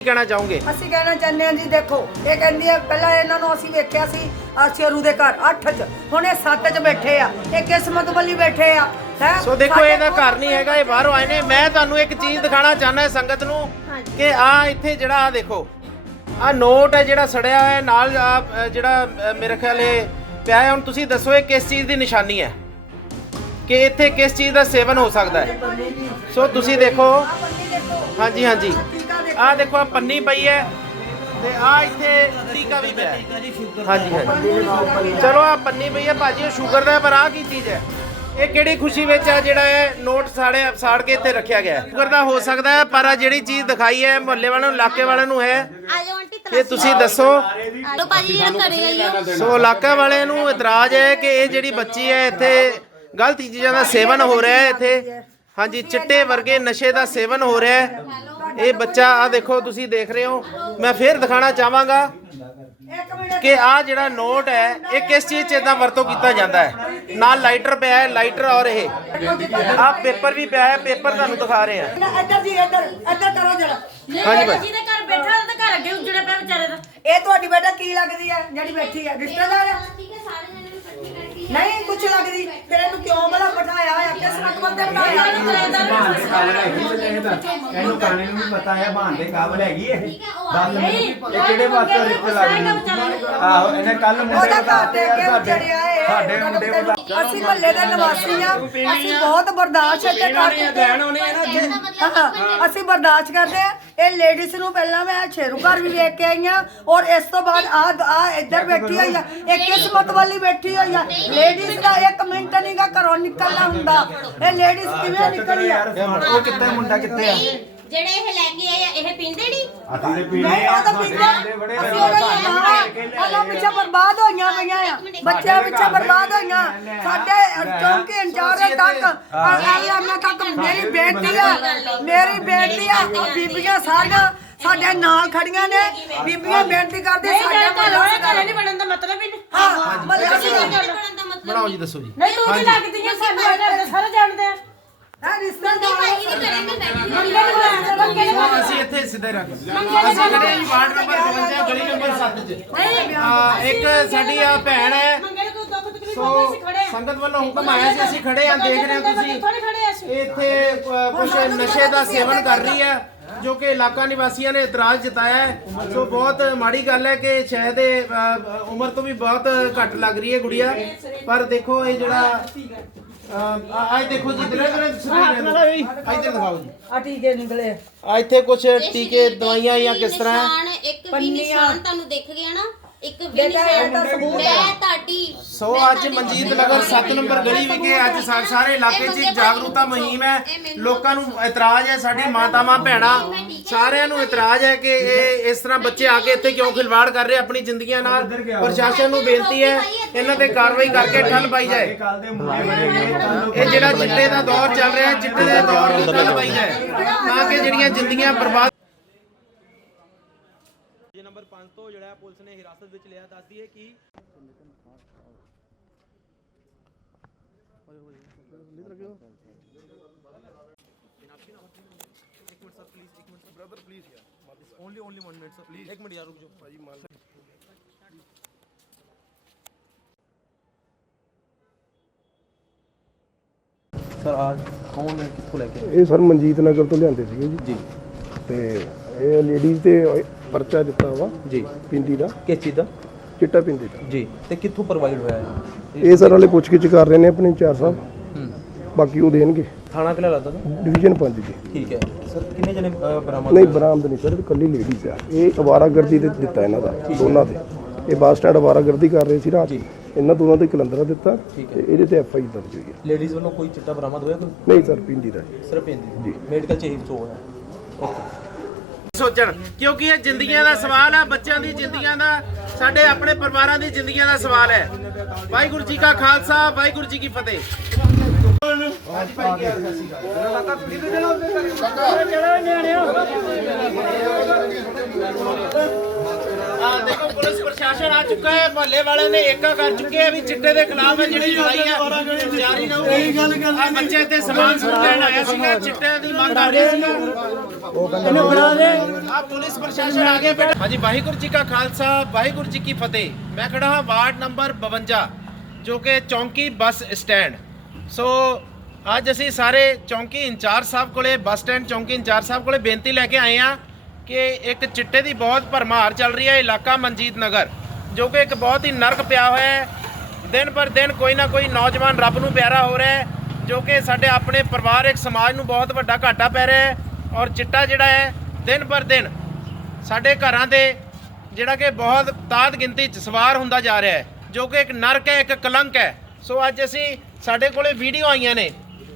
ਕਹਿਣਾ ਚਾਹੋਗੇ? ਅਸੀਂ ਕਹਿਣਾ ਚਾਹੁੰਦੇ ਹਾਂ ਜੀ ਦੇਖੋ ਇਹ ਕਹਿੰਦੀ ਹੈ ਪਹਿਲਾਂ ਇਹਨਾਂ ਨੂੰ ਅਸੀਂ ਵੇਖਿਆ ਸੀ ਅਹ ਸ਼ੇਰੂ ਦੇ ਘਰ 8 ਚ ਹੁਣ ਇਹ 7 ਚ ਬੈਠੇ ਆ ਇਹ ਕਿਸਮਤ ਵੱਲੀ ਬੈਠੇ ਆ ਹੈ? ਸੋ ਦੇਖੋ ਇਹਦਾ ਘਰ ਨਹੀਂ ਹੈਗਾ ਇਹ ਬਾਹਰੋਂ ਆਏ ਨੇ। ਮੈਂ ਤੁਹਾਨੂੰ ਇੱਕ ਚੀਜ਼ ਦਿਖਾਣਾ ਚਾਹੁੰਦਾ ਸੰਗਤ ਨੂੰ ਕਿ ਆ ਇੱਥੇ ਜਿਹੜਾ ਆ ਦੇਖੋ ਆ ਨੋਟ ਹੈ ਜਿਹੜਾ ਸੜਿਆ ਹੋਇਆ ਹੈ, ਨਾਲ ਆਹ, ਅ, ਜਿਹੜਾ ਅ, ਮੇਰੇ ਖਿਆਲ ਇਹ ਪਿਆ ਹੈ। ਹੁਣ ਤੁਸੀਂ ਦੱਸੋ ਇਹ ਕਿਸ ਚੀਜ਼ ਦੀ ਨਿਸ਼ਾਨੀ ਹੈ? ਕਿ ਇੱਥੇ ਕਿਸ ਚੀਜ਼ ਦਾ ਸੇਵਨ ਹੋ ਸਕਦਾ ਹੈ? ਸੋ ਤੁਸੀਂ ਦੇਖੋ। ਹਾਂਜੀ ਹਾਂਜੀ। ਆ ਦੇਖੋ ਆ ਪੰਨੀ ਪਈ ਹੈ ਤੇ ਆ ਇੱਥੇ ਟੀਕਾ ਵੀ ਪਿਆ ਹੈ। ਹਾਂਜੀ ਹਾਂਜੀ। ਚਲੋ ਆ ਪੰਨੀ ਪਈ ਹੈ। ਭਾਜੀ ਇਹ ਸ਼ੂਗਰ ਦਾ ਹੈ, ਪਰ ਆ ਕੀ ਚੀਜ਼ ਹੈ? ਇਹ ਕਿਹੜੀ ਖੁਸ਼ੀ ਵਿੱਚ ਆ ਜਿਹੜਾ ਹੈ ਨੋਟ ਸਾੜੇ ਸਾੜ ਕੇ ਇੱਥੇ ਰੱਖਿਆ ਗਿਆ ਹੈ? ਸ਼ੂਗਰ ਦਾ ਹੋ ਸਕਦਾ ਹੈ ਪਰ ਆ ਜਿਹੜੀ ਚੀਜ਼ ਦਿਖਾਈ ਹੈ ਮੁਹੱਲੇ ਵਾਲਿਆਂ ਨੂੰ ਇਲਾਕੇ ਵਾਲਿਆਂ ਨੂੰ ਹੈ ਆਜੋ ਆਂਟੀ ਇਹ ਤੁਸੀਂ ਦੱਸੋ। ਆਲੋ ਭਾਜੀ ਜਿਹੜਾ ਘਰੇ ਆਈ ਆ ਸੋ ਇਲਾਕਾ ਵਾਲਿਆਂ ਨੂੰ ਇਤਰਾਜ਼ ਹੈ ਕਿ ਇਹ ਜਿਹੜੀ ਬੱਚੀ ਹੈ ਇੱਥੇ ਗਲਤ ਚੀਜ਼ਾਂ ਦਾ ਸੇਵਨ ਹੋ ਰਿਹਾ ਹੈ ਇੱਥੇ। ਹਾਂਜੀ ਚਿੱਟੇ ਵਰਗੇ ਨਸ਼ੇ ਦਾ ਸੇਵਨ ਹੋ ਰਿਹਾ ਹੈ। ਇਹ ਬੱਚਾ ਆ ਦੇਖੋ ਤੁਸੀਂ ਦੇਖ ਰਹੇ ਹੋ। ਮੈਂ ਫੇਰ ਦਿਖਾਣਾ ਚਾਹਾਂਗਾ ਇੱਕ ਮਿੰਟ ਕਿ ਆ ਜਿਹੜਾ ਨੋਟ ਹੈ ਇਹ ਕਿਸ ਚੀਜ਼ 'ਚ ਇਦਾਂ ਵਰਤੋਂ ਕੀਤਾ ਜਾਂਦਾ ਹੈ? ਨਾਲ ਲਾਈਟਰ ਪਿਆ ਹੈ ਲਾਈਟਰ ਔਰ ਇਹ। ਆ ਪੇਪਰ ਵੀ ਪਿਆ ਹੈ ਪੇਪਰ ਤੁਹਾਨੂੰ ਦਿਖਾ ਰਹੇ ਆ ਇੱਧਰ ਜੀ ਇੱਧਰ ਇੱਧਰ ਕਰੋ ਜਰਾ। ਹਾਂਜੀ ਭਾਈ। ਜਿਹਦੇ ਘਰ ਬੈਠਾ ਉਹਦੇ ਘਰ ਅੱਗੇ ਉੱਜੜੇ ਪਿਆ ਵਿਚਾਰੇ ਦਾ ਇਹ ਤੁਹਾਡੀ ਬੇਟਾ ਕੀ ਲੱਗਦੀ ਹੈ ਜਿਹੜੀ ਬੈਠੀ ਹੈ ਰਿਸ਼ਤੇਦਾਰ ਹੈ? ਠੀਕ ਹੈ ਸਾਰੇ ਜਣੇ ਨੂੰ ਇਕੱਠੇ ਕਰਕੇ ਨਹੀਂ ਕੁਛ ਲੱਗਦੀ। ਫਿਰ ਇਹਨੂੰ ਕਿਉਂ ਬਲਾ ਬਿਠਾਇਆ ਹੋਇਆ? ਕਿਸ ਰਕਮ ਤੇ ਬਿਠਾਇਆ ਇਹਨੂੰ ਕਾਣੇ ਨੂੰ ਵੀ ਪਤਾ ਹੈ ਬਹਾਨ ਦੇ ਕਾਬਲ ਹੈਗੀ ਇਹ। ਗੱਲ ਨਹੀਂ, ਇਹ ਕਿਹੜੇ ਪਾਸੇ ਰਿਸ਼ਤੇ ਲੱਗਦੀ ਆਹੋ ਇਹਨੇ ਕੱਲ ਮੁੰਡੇ ਉਹਦਾ ਬਤਾ ਘਰ ਤੇ ਅੱਗੇ ਸਾਡੇ ਚੜਿਆ ਏ ਸਾਡੇ ਮੁੰਡੇ ਬਤਾ ਅਸੀਂ ਮਹੱਲੇ ਦੇ ਨਿਵਾਸੀ ਆ ਅਸੀਂ ਬਹੁਤ ਬਰਦਾਸ਼ਤ ਤੇ ਕਰਦੇ ਹਾਂ ਅਸੀਂ ਬਰਦਾਸ਼ਤ ਕਰਦੇ ਆ ਇਹ ਲੇਡੀਜ਼ ਨੂੰ ਪਹਿਲਾਂ ਮੈਂ ਸ਼ੇਰੂ ਘਰ ਵੀ ਵੇਖ ਕੇ ਆਈ ਆ ਔਰ ਇਸ ਤੋਂ ਬਾਅਦ ਆ ਆ ਇੱਧਰ ਬੈਠੀ ਹੋਈ ਆ ਇਹ ਕਿਸਮਤ ਵਾਲੀ ਬੈਠੀ ਹੋਈ ਆ ਲੇਡੀਜ਼ ਦਾ ਇੱਕ ਮਿੰਟ ਨਹੀਂਗਾ ਘਰੋਂ ਨਿਕਲਣਾ ਹੁੰਦਾ। ਇਹ ਲੇਡੀਜ਼ ਕਿਵੇਂ ਨਿਕਲੀ ਆ? ਉਹ ਕਿੱਥੇ ਮੁੰਡਾ ਕਿੱਥੇ ਆ? ਜਿਹੜੇ ਇਹ ਲੈ ਕੇ ਆਏ ਆ ਇਹ ਪੀਂਦੇ ਨਹੀਂ ਅਸੀਂ ਤੇ ਆ। ਪੀਂਦਾ ਬੜੇ ਅਸੀਂ ਉਹਦੇ ਉਹਨਾਂ ਪਿੱਛੇ ਬਰਬਾਦ ਹੋਈਆਂ ਪਈਆਂ ਆ। ਬੱਚਿਆਂ ਪਿੱਛੇ ਬਰਬਾਦ ਹੋਈਆਂ। ਸਾਡੇ ਚੌਂਕੀ ਇੰਚਾਰਜ ਤੱਕ ਐਲਐਮ ਤੱਕ ਮੇਰੀ ਬੇਟੀ ਆ ਮੇਰੀ ਬੇਟੀ ਆ ਬੀਬੀਆਂ ਸਾਰੀਆਂ ਸਾਡੇ ਨਾਲ ਖੜੀਆਂ ਨੇ। ਬੀਬੀਆਂ ਬੇਨਤੀ ਕਰਦੇ ਸਾਡੇ ਘਰੇ ਨਹੀਂ ਬਣਨ ਦਾ ਮਤਲਬ ਹੀ ਨਹੀਂ। ਹਾਂ ਮਤਲਬ ਬਣਾਓ ਜੀ ਦੱਸੋ ਜੀ। ਨਹੀਂ ਤੂੰ ਵੀ ਲੱਗਦੀ ਆ ਸਾਨੂੰ ਇਹਦੇ ਸਾਰੇ ਜਾਣਦੇ ਆ। ਹੈ ਰਿਸ਼ਤੇਦਾਰ ਭਾਈ ਦੇ ਘਰੇ ਮੈਂ ਬੈਠੀ ਮੰਗੇ ਨੂੰ ਅਸੀਂ ਇੱਥੇ ਸਿੱਧੇ ਰੱਖ ਅਸੀਂ ਖੜੇ ਹਾਂ ਜੀ ਵਾਰਡ ਨੰਬਰ 52 ਗਲੀ ਨੰਬਰ 7 'ਚ। ਆ ਇੱਕ ਸਾਡੀ ਆ ਭੈਣ ਹੈ। ਮੰਗੇ ਨੂੰ ਦੁੱਖ ਤਕਲੀਫ ਸੋ ਹੋਵੇ ਅਸੀਂ ਖੜੇ ਸੰਗਤ ਵੱਲੋਂ ਹੁਕਮ ਆਇਆ ਸੀ ਅਸੀਂ ਖੜੇ ਹਾਂ। ਦੇਖ ਰਹੇ ਹਾਂ ਤੁਸੀਂ। ਥੋੜੇ ਖੜੇ ਆ ਅਸੀਂ। ਇਹ ਇੱਥੇ ਕੁਝ ਨਸ਼ੇ ਦਾ ਸੇਵਨ ਕਰ ਰਹੀ ਹੈ ਜੋ ਕਿ ਇਲਾਕਾ ਨਿਵਾਸੀਆਂ ਨੇ ਇਤਰਾਜ਼ ਜਤਾਇਆ ਹੈ। ਸੋ ਬਹੁਤ ਮਾੜੀ ਗੱਲ ਹੈ ਕਿ ਸ਼ਾਇਦ ਇਹ ਅ, ਉਮਰ ਤੋਂ ਵੀ ਬਹੁਤ ਘੱਟ ਲੱਗ ਰਹੀ ਹੈ ਗੁੜੀਆ। ਪਰ ਦੇਖੋ ਇਹ ਜਿਹੜਾ ਅੱਜ ਦੇਖੋ ਜੀ ਦਿਲੇ ਦਿਲੇ ਇੱਧਰ ਦਿਖਾਓ ਜੀ। ਆ ਟੀਕੇ ਨਿਕਲੇ ਆ। ਇੱਥੇ ਕੁਝ ਟੀਕੇ ਦਵਾਈਆਂ ਜਾਂ ਕਿਸ ਤਰ੍ਹਾਂ? ਹੈ ਨਿਸ਼ਾਨ ਇੱਕ ਵੀ ਨਿਸ਼ਾਨ ਤੁਹਾਨੂੰ ਦਿਖ ਗਿਆ ਨਾ ਇੱਕ ਵੀ ਬੇਟਾ, ਇਹ ਨਿਸ਼ਾਨ। ਤਾਂ ਸਬੂਤ ਮੈਂ ਤੁਹਾਡੀ ਸੋ ਅੱਜ ਮਨਜੀਤ ਨਗਰ 7 ਨੰਬਰ ਗਲੀ ਵਿਖੇ ਅੱਜ ਸਾ- ਸਾਰੇ ਇਲਾਕੇ 'ਚ ਇੱਕ ਜਾਗਰੂਕਤਾ ਮੁਹਿੰਮ ਹੈ ਲੋਕਾਂ ਨੂੰ ਇਤਰਾਜ਼ ਹੈ ਸਾਡੀ ਮਾਤਾਵਾਂ ਭੈਣਾਂ। ਸਾਰਿਆਂ ਨੂੰ ਇਤਰਾਜ਼ ਹੈ ਕਿ ਇਹ ਇਸ ਤਰ੍ਹਾਂ ਬੱਚੇ ਆ ਕੇ ਇੱਥੇ ਕਿਉਂ ਖਿਲਵਾੜ ਕਰ ਰਹੇ ਆਪਣੀ ਜ਼ਿੰਦਗੀਆਂ ਨਾਲ ਪ੍ਰਸ਼ਾਸਨ ਨੂੰ ਬੇਨਤੀ ਹੈ ਇਹਨਾਂ ਤੇ ਕਾਰਵਾਈ ਕਰਕੇ ਠੱਲ ਪਾਈ ਜਾਏ। ਕੱਲ ਦੇ ਮੁੰਡੇ ਬੜੇ ਗਏ ਇਹ ਜਿਹੜਾ ਚਿੱਟੇ ਦਾ ਦੌਰ ਚੱਲ ਰਿਹਾ ਹੈ ਚਿੱਟੇ ਦੇ ਦੌਰ ਨੂੰ ਠੱਲ ਪਾਈ ਜਾਏ ਤਾਂ ਕਿ ਜਿਹੜੀਆਂ ਜ਼ਿੰਦਗੀਆਂ ਬਰਬਾਦ ਜੇ ਨੰਬਰ 5 ਤੋਂ ਜਿਹੜਾ ਪੁਲਿਸ ਨੇ ਹਿਰਾਸਤ ਵਿੱਚ ਲਿਆ ਦੱਸਦੀ ਹੈ ਕਿ only only 1 minute sir please 1 minute ਯਾਰ ਰੁਕ ਜਾਓ ਭਾਜੀ ਮਾਲ ਸਰ ਆ ਕੌਣ ਹੈ ਕਿੱਥੋਂ ਲੈ ਕੇ ਇਹ ਸਰ ਮਨਜੀਤ ਨਗਰ ਤੋਂ ਲਿਆਂਦੇ ਸੀਗੇ ਜੀ ਜੀ ਤੇ ਇਹ ਲੇਡੀਜ਼ ਤੇ ਪਰਚਾ ਦਿੱਤਾ ਵਾ ਜੀ ਪਿੰਦੀ ਦਾ ਕਿਸ ਚੀਜ਼ ਦਾ ਚਿੱਟਾ ਪਿੰਦੀ ਦਾ ਜੀ ਤੇ ਕਿੱਥੋਂ ਪ੍ਰੋਵਾਈਡ ਹੋਇਆ ਇਹ ਸਰ ਵਾਲੇ ਪੁੱਛਗਿੱਛ ਕਰ ਰਹੇ ਨੇ ਆਪਣੇ ਚਾਰ ਸਾਹਿਬ ਬਾਕੀ ਉਹ ਦੇਣਗੇ। ਥਾਣਾ ਕਿਹੜਾ ਲੱਗਦਾ ਸਰ ਡਿਵੀਜ਼ਨ 5 ਜੀ। ਠੀਕ ਹੈ। ਸਰ ਕਿੰਨੇ ਜਣੇ ਅਹ, ਬਰਾਮਦ ਨਹੀਂ ਬਰਾਮਦ ਨਹੀਂ ਸਰ ਕੱਲੀ ਲੇਡੀਜ਼ ਆ। ਇਹ ਅਵਾਰਾਗਰਦੀ ਦੇ ਦਿੱਤਾ ਇਹਨਾਂ ਦਾ ਦੋਨਾਂ ਦੇ। ਇਹ ਬੱਸ ਸਟੈਂਡ ਅਵਾਰਾਗਰਦੀ ਕਰ ਰਹੇ ਸੀ ਰਾਤ ਇਹਨਾਂ ਦੋਨਾਂ ਦੇ ਕਲੰਦਰਾ ਦਿੱਤਾ ਤੇ ਇਹਦੇ ਤੇ ਐਫ ਆਈ ਦਰਜ ਹੋਈ ਹੈ। ਲੇਡੀਜ਼ ਵੱਲੋਂ ਕੋਈ ਚਿੱਟਾ ਬਰਾਮਦ ਹੋਇਆ ਕੋਈ? ਨਹੀਂ ਸਰ ਪਿੰਦੀ ਦਾ ਜੀ। ਸਿਰਫ ਇੰਦੀ ਜੀ। ਮੈਡੀਕਲ ਚ ਹੀ ਸੋ ਹੋਇਆ। ਓਕੇ ਸੋਚਣ ਕਿਉਂਕਿ ਇਹ ਜ਼ਿੰਦਗੀਆਂ ਦਾ ਸਵਾਲ ਹੈ ਬੱਚਿਆਂ ਦੀ ਜ਼ਿੰਦਗੀਆਂ ਦਾ ਸਾਡੇ ਆਪਣੇ ਪਰਿਵਾਰਾਂ ਦੀ ਜ਼ਿੰਦਗੀਆਂ ਦਾ ਸਵਾਲ ਹੈ। ਵਾਹਿਗੁਰੂ ਜੀ ਕਾ ਖਾਲਸਾ ਵਾਹਿਗੁਰੂ ਜੀ ਕੀ ਫਤਿਹ। ਆ ਦੇਖੋ ਪੁਲਿਸ ਪ੍ਰਸ਼ਾਸਨ ਪ੍ਰਸ਼ਾਸਨ ਆ ਚੁੱਕਾ ਹੈ। ਮਹੱਲੇ ਵਾਲੇ ਨੇ ਏਕਾ ਕਰ ਚੁੱਕੇ ਆ ਵੀ ਚਿੱਟੇ ਦੇ ਖਿਲਾਫ ਹੈ ਜਿਹੜੀ ਲੜਾਈ ਹੈ ਜਾਰੀ ਰਹੂਗੀ। ਆ ਬੱਚੇ ਤੇ ਸਮਾਨ ਸਮੂਨ ਲੈਣ ਆਇਆ ਸੀਗਾ ਚਿੱਟੇ ਦੀ ਮੰਗ ਕਰ ਰਿਹਾ ਸੀਗਾ। ਇਹਨੂੰ ਬਣਾ ਦੇ। ਆ ਪੁਲਿਸ ਪ੍ਰਸ਼ਾਸਨ ਆ ਗਿਆ ਬੇਟਾ। ਹਾਂਜੀ ਵਾਹਿਗੁਰੂ ਜੀ ਕਾ ਖਾਲਸਾ ਵਾਹਿਗੁਰੂ ਜੀ ਕੀ ਫਤਿਹ। ਮੈਂ ਖੜਾ ਹਾਂ ਵਾਰਡ ਨੰਬਰ 52 ਜੋ ਕਿ ਚੌਂਕੀ ਬੱਸ ਸਟੈਂਡ। ਸੋ ਅੱਜ ਅਸੀਂ ਸਾਰੇ ਚੌਂਕੀ ਇੰਚਾਰਜ ਸਾਹਿਬ ਕੋਲੇ, ਬੱਸ ਸਟੈਂਡ ਚੌਂਕੀ ਇੰਚਾਰਜ ਸਾਹਿਬ ਕੋਲੇ ਬੇਨਤੀ ਲੈ ਕੇ ਆਏ ਆ ਕਿ ਇੱਕ ਚਿੱਟੇ ਦੀ ਬਹੁਤ ਭਰਮਾਰ ਚੱਲ ਰਹੀ ਹੈ ਇਲਾਕਾ ਮਨਜੀਤ ਨਗਰ, ਜੋ ਕਿ ਇੱਕ ਬਹੁਤ ਹੀ ਨਰਕ ਪਿਆ ਹੋਇਆ ਹੈ। ਦਿਨ ਪਰ ਦਿਨ ਕੋਈ ਨਾ ਕੋਈ ਨੌਜਵਾਨ ਰੱਬ ਨੂੰ ਪਿਆਰਾ ਹੋ ਰਿਹਾ ਹੈ, ਜੋ ਕਿ ਸਾਡੇ ਆਪਣੇ ਪਰਿਵਾਰਕ ਸਮਾਜ ਨੂੰ ਬਹੁਤ ਵੱਡਾ ਘਾਟਾ ਪੈ ਰਿਹਾ ਹੈ ਔਰ ਚਿੱਟਾ ਜਿਹੜਾ ਹੈ, ਦਿਨ ਪਰ ਦਿਨ ਸਾਡੇ ਘਰਾਂ ਦੇ ਜਿਹੜਾ ਕਿ ਬਹੁਤ ਤਾਦ ਗਿਣਤੀ ਚ ਸਵਾਰ ਹੁੰਦਾ ਜਾ ਰਿਹਾ ਹੈ, ਜੋ ਕਿ ਇੱਕ ਨਰਕ ਹੈ, ਇੱਕ ਕਲੰਕ ਹੈ। ਸੋ ਅੱਜ ਅਸੀਂ ਸਾਡੇ ਕੋਲੇ ਵੀਡੀਓ ਆਈਆਂ ਨੇ।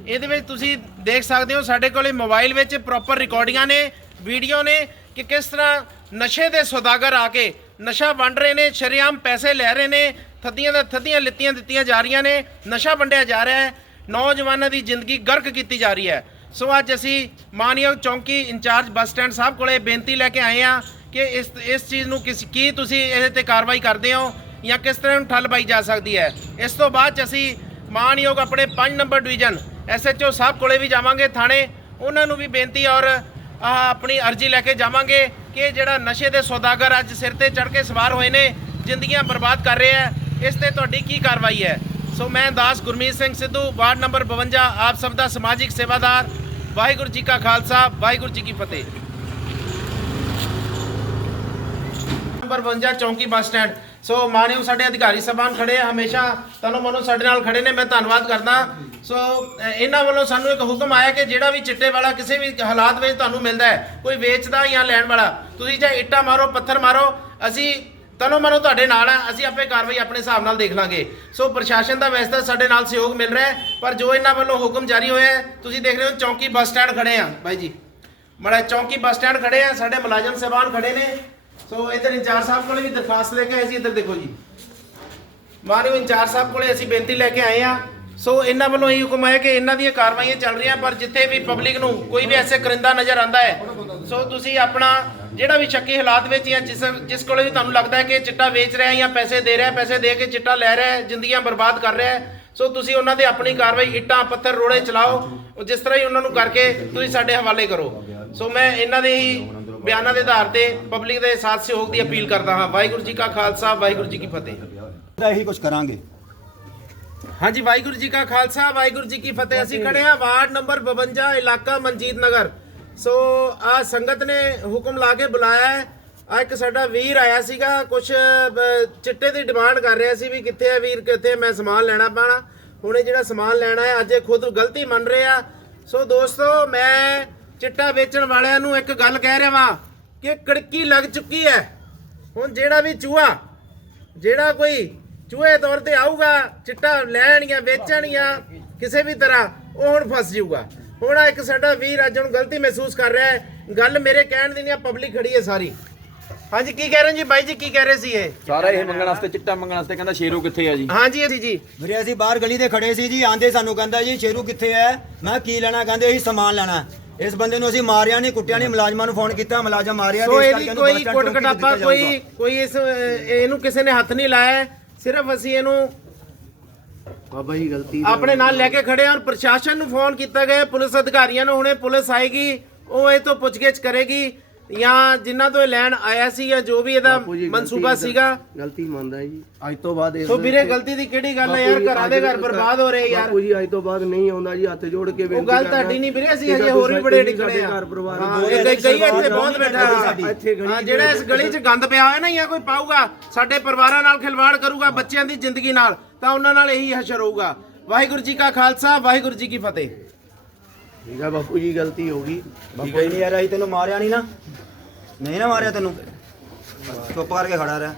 ਇਹਦੇ ਵਿੱਚ ਤੁਸੀਂ ਦੇਖ ਸਕਦੇ ਹੋ, ਸਾਡੇ ਕੋਲੇ ਮੋਬਾਈਲ ਵਿੱਚ ਪ੍ਰੋਪਰ ਰਿਕਾਰਡਿੰਗਾਂ ਨੇ, ਵੀਡੀਓ ਨੇ ਕਿ ਕਿਸ ਤਰ੍ਹਾਂ ਨਸ਼ੇ ਦੇ ਸੌਦਾਗਰ ਆ ਕੇ ਨਸ਼ਾ ਵੰਡ ਰਹੇ ਨੇ, ਸ਼ਰੇਆਮ ਪੈਸੇ ਲੈ ਰਹੇ ਨੇ ਥੱਦੀਆਂ ਦਾ ਥੱਦੀਆਂ ਲਿੱਤੀਆਂ ਦਿੱਤੀਆਂ ਜਾ ਰਹੀਆਂ ਨੇ, ਨਸ਼ਾ ਵੰਡਿਆ ਜਾ ਰਿਹਾ ਹੈ, ਨੌਜਵਾਨਾਂ ਦੀ ਜ਼ਿੰਦਗੀ ਗਰਕ ਕੀਤੀ ਜਾ ਰਹੀ ਹੈ। ਸੋ ਅੱਜ ਅਸੀਂ ਮਾਨਯੋਗ ਚੌਂਕੀ ਇੰਚਾਰਜ ਬੱਸ ਸਟੈਂਡ ਸਾਹਿਬ ਕੋਲੇ ਬੇਨਤੀ ਲੈ ਕੇ ਆਏ ਆ ਕਿ ਇਸ ਇਸ ਚੀਜ਼ ਨੂੰ ਕਿਸ, ਕੀ ਤੁਸੀਂ ਇਹਦੇ ਤੇ ਕਾਰਵਾਈ ਕਰਦੇ ਹੋ ਜਾਂ ਕਿਸ ਤਰ੍ਹਾਂ ਨੂੰ ਠੱਲ ਪਾਈ ਜਾ ਸਕਦੀ ਹੈ। ਇਸ ਤੋਂ ਬਾਅਦ 'ਚ ਅਸੀਂ ਮਾਨਯੋਗ ਆਪਣੇ 5 ਨੰਬਰ ਡਿਵੀਜ਼ਨ ਐਸਐਚਓ ਸਾਹਿਬ ਕੋਲੇ ਵੀ ਜਾਵਾਂਗੇ ਥਾਣੇ। ਉਹਨਾਂ ਨੂੰ ਵੀ ਬੇਨਤੀ ਔਰ ਆਹ ਆਪਣੀ ਅਰਜ਼ੀ ਲੈ ਕੇ ਜਾਵਾਂਗੇ ਕਿ ਜਿਹੜਾ ਨਸ਼ੇ ਦੇ ਸੌਦਾਗਰ ਅੱਜ ਸਿਰ ਤੇ ਚੜ ਕੇ ਸਵਾਰ ਹੋਏ ਨੇ, ਜ਼ਿੰਦਗੀਆਂ ਬਰਬਾਦ ਕਰ ਰਹੇ ਆ ਇਸ ਤੇ ਤੁਹਾਡੀ ਕੀ ਕਾਰਵਾਈ ਹੈ? ਸੋ ਮੈਂ ਦਾਸ ਗੁਰਮੀਤ ਸਿੰਘ ਸਿੱਧੂ, ਵਾਰਡ ਨੰਬਰ 52 ਆਪ ਸਭ ਦਾ ਸਮਾਜਿਕ ਸੇਵਾਦਾਰ, ਵਾਹਿਗੁਰੂ ਜੀ ਕਾ ਖਾਲਸਾ, ਵਾਹਿਗੁਰੂ ਜੀ ਕੀ ਫਤਿਹ। ਨੰਬਰ 52 ਚੌਂਕੀ ਬੱਸ ਸਟੈਂਡ ਸੋ ਮਾਨਯੋਗ ਸਾਡੇ ਅਧਿਕਾਰੀ ਸਭਾਨ ਖੜੇ ਆ, ਹਮੇਸ਼ਾ ਤਨੋ ਮਨੋ ਸਾਡੇ ਨਾਲ ਖੜੇ ਨੇ, ਮੈਂ ਧੰਨਵਾਦ ਕਰਦਾ। ਸੋ ਇਹਨਾਂ ਵੱਲੋਂ ਸਾਨੂੰ ਇੱਕ ਹੁਕਮ ਆਇਆ ਕਿ ਜਿਹੜਾ ਵੀ ਚਿੱਟੇ ਵਾਲਾ ਕਿਸੇ ਵੀ ਹਾਲਾਤ ਵਿੱਚ ਤੁਹਾਨੂੰ ਮਿਲਦਾ ਹੈ, ਕੋਈ ਵੇਚਦਾ ਜਾਂ ਲੈਣ ਵਾਲਾ, ਤੁਸੀਂ ਚਾਹੇ ਇੱਟਾਂ ਮਾਰੋ, ਪੱਥਰ ਮਾਰੋ, ਅਸੀਂ ਤਨੋ ਮਨੋ ਤੁਹਾਡੇ ਨਾਲ ਆ, ਅਸੀਂ ਆਪੇ ਕਾਰਵਾਈ ਆਪਣੇ ਹਿਸਾਬ ਨਾਲ ਦੇਖ ਲਾਂਗੇ। ਸੋ ਪ੍ਰਸ਼ਾਸਨ ਦਾ ਵੈਸੇ ਤਾਂ ਸਾਡੇ ਨਾਲ ਸਹਿਯੋਗ ਮਿਲ ਰਿਹਾ ਪਰ ਜੋ ਇਹਨਾਂ ਵੱਲੋਂ ਹੁਕਮ ਜਾਰੀ ਹੋਇਆ ਹੈ, ਤੁਸੀਂ ਦੇਖ ਰਹੇ ਹੋ ਚੌਂਕੀ ਬੱਸ ਸਟੈਂਡ ਖੜੇ ਆ, ਬਾਈ ਜੀ। ਮੜਾ, ਚੌਂਕੀ ਬੱਸ ਸਟੈਂਡ ਖੜੇ ਆ, ਸਾਡੇ ਮੁਲਾਜ਼ਮ ਸਹਿਬਾਨ ਖੜੇ ਨੇ। ਸੋ ਇਧਰ ਇੰਚਾਰਜ ਸਾਹਿਬ ਕੋਲੇ ਵੀ ਦਰਖਾਸਤ ਲੈ ਕੇ ਆਏ ਸੀ, ਇੱਧਰ ਦੇਖੋ ਜੀ। ਮਾਨਯੋਗ ਇੰਚਾਰਜ ਸਾਹਿਬ ਕੋਲੇ ਅਸੀਂ ਬੇਨਤੀ ਲੈ ਕੇ ਆਏ ਆ ਸੋ ਇਹਨਾਂ ਵੱਲੋਂ ਇਹ ਹੁਕਮ ਹੈ ਕਿ ਇਹਨਾਂ ਦੀਆਂ ਕਾਰਵਾਈਆਂ ਚੱਲ ਰਹੀਆਂ, ਪਰ ਜਿੱਥੇ ਵੀ ਪਬਲਿਕ ਨੂੰ ਕੋਈ ਵੀ ਐਸੇ ਕਰਿੰਦਾ ਨਜ਼ਰ ਆਂਦਾ ਹੈ, ਸੋ ਤੁਸੀਂ ਆਪਣਾ ਜਿਹੜਾ ਵੀ ਸ਼ੱਕੀ ਹਾਲਾਤ ਵਿੱਚ ਜਾਂ ਜਿਸ ਜਿਸ ਕੋਲੇ ਵੀ ਤੁਹਾਨੂੰ ਲੱਗਦਾ ਹੈ ਕਿ ਚਿੱਟਾ ਵੇਚ ਰਿਹਾ ਜਾਂ ਪੈਸੇ ਦੇ ਰਿਹਾ ਪੈਸੇ ਦੇ ਕੇ ਚਿੱਟਾ ਲੈ ਰਿਹਾ ਜ਼ਿੰਦਗੀਆਂ ਬਰਬਾਦ ਕਰ ਰਿਹਾ ਸੋ ਤੁਸੀਂ ਉਹਨਾਂ ਦੇ ਆਪਣੀ ਕਾਰਵਾਈ ਇੱਟਾਂ, ਪੱਥਰ, ਰੋੜੇ ਚਲਾਓ, ਜਿਸ ਤਰ੍ਹਾਂ ਹੀ ਉਹਨਾਂ ਨੂੰ ਕਰਕੇ ਤੁਸੀਂ ਸਾਡੇ ਹਵਾਲੇ ਕਰੋ। ਸੋ ਮੈਂ ਇਹਨਾਂ ਦੇ ਹੀ ਬਿਆਨਾਂ ਦੇ ਆਧਾਰ ਤੇ ਪਬਲਿਕ ਦੇ ਸਾਥ ਸਹਿਯੋਗ ਦੀ ਅਪੀਲ ਕਰਦਾ ਹਾਂ। ਵਾਹਿਗੁਰੂ ਜੀ ਕਾ ਖਾਲਸਾ ਵਾਹਿਗੁਰੂ ਜੀ ਕੀ ਫਤਿਹ। ਤਾਂ ਇਹੀ ਕੁਝ ਕਰਾਂਗੇ। ਹਾਂਜੀ ਵਾਹਿਗੁਰੂ ਜੀ ਕਾ ਖਾਲਸਾ ਵਾਹਿਗੁਰੂ ਜੀ ਕੀ ਫਤਿਹ। ਅਸੀਂ ਖੜੇ ਹਾਂ ਵਾਰਡ ਨੰਬਰ 52 ਇਲਾਕਾ ਮਨਜੀਤ ਨਗਰ। ਸੋ ਆ ਸੰਗਤ ਨੇ ਹੁਕਮ ਲਾ ਕੇ ਬੁਲਾਇਆ ਹੈ। ਆ ਇੱਕ ਸਾਡਾ ਵੀਰ ਆਇਆ ਸੀਗਾ ਕੁਝ ਚਿੱਟੇ ਦੀ ਡਿਮਾਂਡ ਕਰ ਰਿਹਾ ਸੀ ਵੀ ਕਿੱਥੇ ਹੈ ਵੀਰ ਕਿੱਥੇ ਮੈਂ ਸਮਾਨ ਲੈਣਾ ਪਾਣਾ। ਹੁਣ ਇਹ ਜਿਹੜਾ ਸਮਾਨ ਲੈਣਾ ਹੈ ਅੱਜ ਇਹ ਖੁਦ ਗਲਤੀ ਮੰਨ ਰਹੇ ਆ। ਸੋ ਦੋਸਤੋ ਮੈਂ ਚਿੱਟਾ ਵੇਚਣ ਵਾਲਿਆਂ ਨੂੰ ਇੱਕ ਗੱਲ ਕਹਿ ਰਿਹਾ ਵਾਂ ਕਿ ਕੜਕੀ ਲੱਗ ਚੁੱਕੀ ਹੈ ਹੁਣ ਜਿਹੜਾ ਵੀ ਚੂਹਾ ਜਿਹੜਾ ਕੋਈ ਚੂਹੇ ਤੌਰ ਤੇ ਆਊਗਾ ਚਿੱਟਾ ਲੈਣ ਜਾਂ ਵੇਚਣ ਜਾਂ ਕਿਸੇ ਵੀ ਤਰ੍ਹਾਂ ਉਹ ਹੁਣ ਫਸ ਜਾਊਗਾ। ਹੁਣ ਇੱਕ ਸਾਡਾ ਵੀਰ ਅੱਜ ਹੁਣ ਗਲਤੀ ਮਹਿਸੂਸ ਕਰ ਰਿਹਾ ਹੈ। ਗੱਲ ਮੇਰੇ ਕਹਿਣ ਦੀ ਨਹੀਂ ਪਬਲਿਕ ਖੜੀ ਹੈ ਸਾਰੀ। ਹਾਂਜੀ ਕੀ ਕਹਿ ਰਹੇ ਜੀ? ਬਾਈ ਜੀ ਕੀ ਕਹਿ ਰਹੇ ਸੀ ਇਹ ਸਾਰਾ ਇਹ ਮੰਗਣ ਵਾਸਤੇ ਚਿੱਟਾ ਮੰਗਣ ਵਾਸਤੇ ਕਹਿੰਦਾ ਸ਼ੇਰੂ ਕਿੱਥੇ ਆ ਜੀ? ਹਾਂਜੀ ਜੀ ਜੀ। ਵੀਰੇ ਅਸੀਂ ਬਾਹਰ ਗਲੀ ਦੇ ਖੜੇ ਸੀ ਜੀ ਆਂਦੇ ਸਾਨੂੰ ਕਹਿੰਦਾ ਜੀ ਸ਼ੇਰੂ ਕਿੱਥੇ ਹੈ ਮੈਂ ਕਿਹਾ ਕੀ ਲੈਣਾ? ਕਹਿੰਦੇ ਅਸੀਂ ਸਮਾਨ ਲੈਣਾ। ਇਸ ਬੰਦੇ ਨੂੰ ਅਸੀਂ ਮਾਰਿਆ ਨਹੀਂ ਕੁੱਟਿਆ ਨਹੀਂ ਮੁਲਾਜ਼ਮਾਂ ਨੂੰ ਫੋਨ ਕੀਤਾ ਮੁਲਾਜ਼ਮ ਮਾਰਿਆ ਸੋ ਇਹਦੀ ਕੋਈ ਕੁੱਟ ਕਟਾਪਾ ਕੋਈ ਕੋਈ ਇਸ ਇਹਨੂੰ ਕਿਸੇ ਨੇ ਹੱਥ ਨਹੀਂ ਲਾਇਆ। ਸਿਰਫ ਅਸੀਂ ਇਹਨੂੰ ਬਾਬਾ ਜੀ ਗਲਤੀ ਆਪਣੇ ਨਾਲ ਲੈ ਕੇ ਖੜੇ ਹਾਂ ਔਰ ਪ੍ਰਸ਼ਾਸਨ ਨੂੰ ਫੋਨ ਕੀਤਾ ਗਿਆ ਪੁਲਿਸ ਅਧਿਕਾਰੀਆਂ ਨੂੰ ਹੁਣੇ ਪੁਲਿਸ ਆਏਗੀ ਉਹ ਇਹ ਤੋਂ ਪੁੱਛਗਿੱਛ ਕਰੇਗੀ ਜਾਂ ਜਿਨ੍ਹਾਂ ਤੋਂ ਇਹ ਲੈਣ ਆਇਆ ਸੀ ਜਾਂ ਜੋ ਵੀ ਇਹਦਾ ਬਾਪੂ ਜੀ, ਮਨਸੂਬਾ ਸੀਗਾ। ਗਲਤੀ ਮੰਨਦਾ ਜੀ। ਅੱਜ ਤੋਂ ਬਾਅਦ ਇਸ ਸੋ ਵੀਰੇ ਗਲਤੀ ਦੀ ਕਿਹੜੀ ਗੱਲ ਹੈ ਯਾਰ? ਘਰਾਂ ਦੇ ਘਰ ਬਰਬਾਦ ਹੋ ਰਹੇ ਯਾਰ। ਬਾਪੂ ਜੀ ਅੱਜ ਤੋਂ ਬਾਅਦ ਨਹੀਂ ਆਉਂਦਾ ਜੀ ਹੱਥ ਜੋੜ ਕੇ ਉਹ ਬੇਨਤੀ ਗੱਲ। ਤੁਹਾਡੀ ਨਹੀਂ ਵੀਰੇ ਅਸੀਂ ਹਜੇ ਹੋਰ ਵੀ ਬੜੇ ਡਿੱਗਣੇ ਆ। ਘਰ ਪਰਿਵਾਰ ਹਾਂ, ਇਹ ਕਈ ਕਈ ਇੱਥੇ ਬਹੁਤ ਬੈਠਾ ਸਾਡੀ। ਇੱਥੇ ਹਾਂ ਜਿਹੜਾ ਇਸ ਗਲੀ 'ਚ ਗੰਦ ਪਿਆ ਹੋਇਆ ਨਾ ਜਾਂ ਕੋਈ ਪਾਊਗਾ ਸਾਡੇ ਪਰਿਵਾਰਾਂ ਨਾਲ ਖਿਲਵਾੜ ਕਰੂਗਾ ਬੱਚਿਆਂ ਦੀ ਜ਼ਿੰਦਗੀ ਨਾਲ ਤਾਂ ਉਹਨਾਂ ਨਾਲ ਇਹੀ ਹਸ਼ਰ ਹੋਊਗਾ। ਵਾਹਿਗੁਰੂ ਜੀ ਕਾ ਖਾਲਸਾ ਵਾਹਿਗੁਰੂ ਜੀ ਕੀ ਫਤਿਹ। ਠੀਕ ਹੈ ਬਾਪੂ ਜੀ ਗਲਤੀ ਹੋ ਗਈ। ਠੀਕ ਹੈ ਨਹੀਂ ਯਾਰ ਅਸੀਂ ਤੈਨੂੰ ਮਾਰਿਆ ਨਹੀਂ ਨਾ। ਨਹੀਂ ਨਾ ਮਾਰਿਆ ਤੈਨੂੰ। ਚੁੱਪ ਕਰਕੇ ਖੜਾ ਰਹਿ।